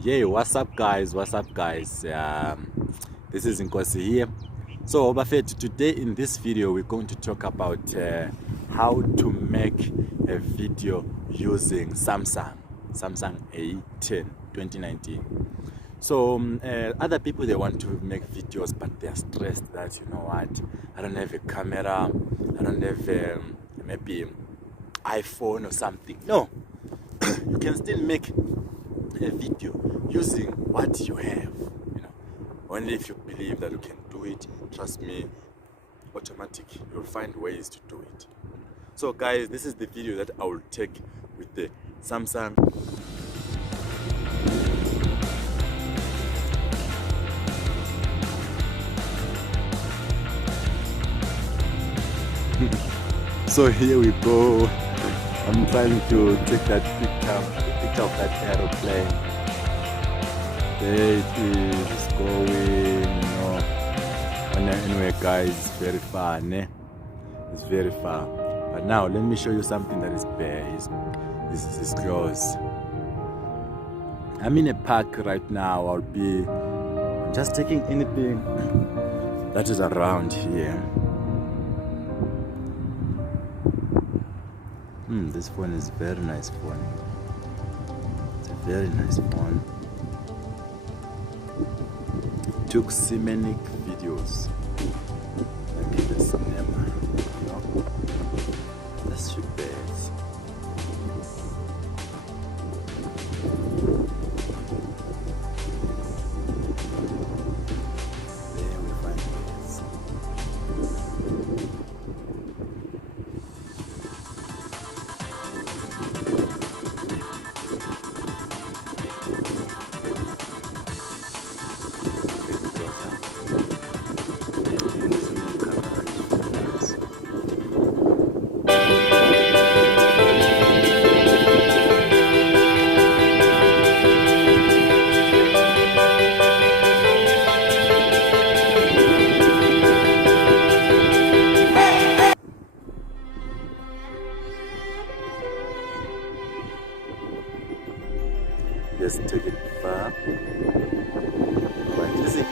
Yeah, what's up guys, this is Nkosi here. So Bafet, today in this video we're going to talk about how to make a video using Samsung A10 2019. So other people, they want to make videos, but they're stressed that, you know what, I don't have a camera, I don't have maybe iPhone or something. No, you can still make a video using what you have, you know. Only if you believe that you can do it, trust me, automatic, you'll find ways to do it. So guys, this is the video that I will take with the Samsung So here we go. I'm trying to take that picture of that aeroplane. There it is, it's going, you know. And anyway guys, it's very far, ne? It's very far. But now let me show you something that is bare. This is close. I'm in a park right now. I'm just taking anything that is around here. This phone is a very nice phone. It's a very nice phone. Took cinematic videos. Like the cinema, you know. That's your best. There we find this. Just take it far. Right, easy.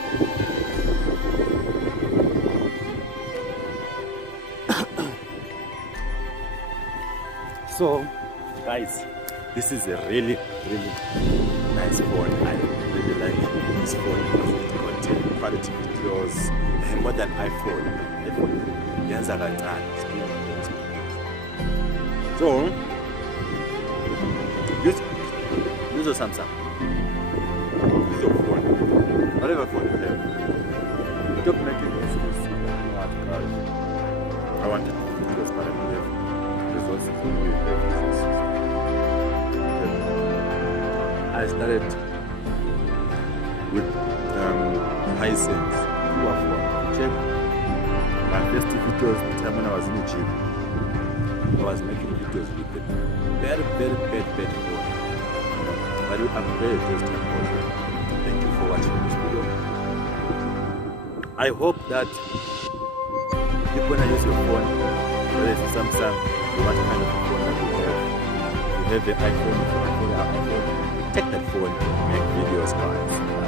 So, guys, this is a really nice phone. I really like this phone because it contains quality videos, more than iPhone. So, use your Samsung. Use your phone. Whatever phone you have. Stop making excuses. I wanted videos, but I don't have resources. I started with Hisense. Check my first videos the time when I was in the gym. I was making videos with the very bad phone. But you upgrade those technology. Thank you for watching this video. I hope that you're gonna use your phone, whether it's Samsung or what kind of phone that you have. If you have the iPhone, take that phone and make videos, guys.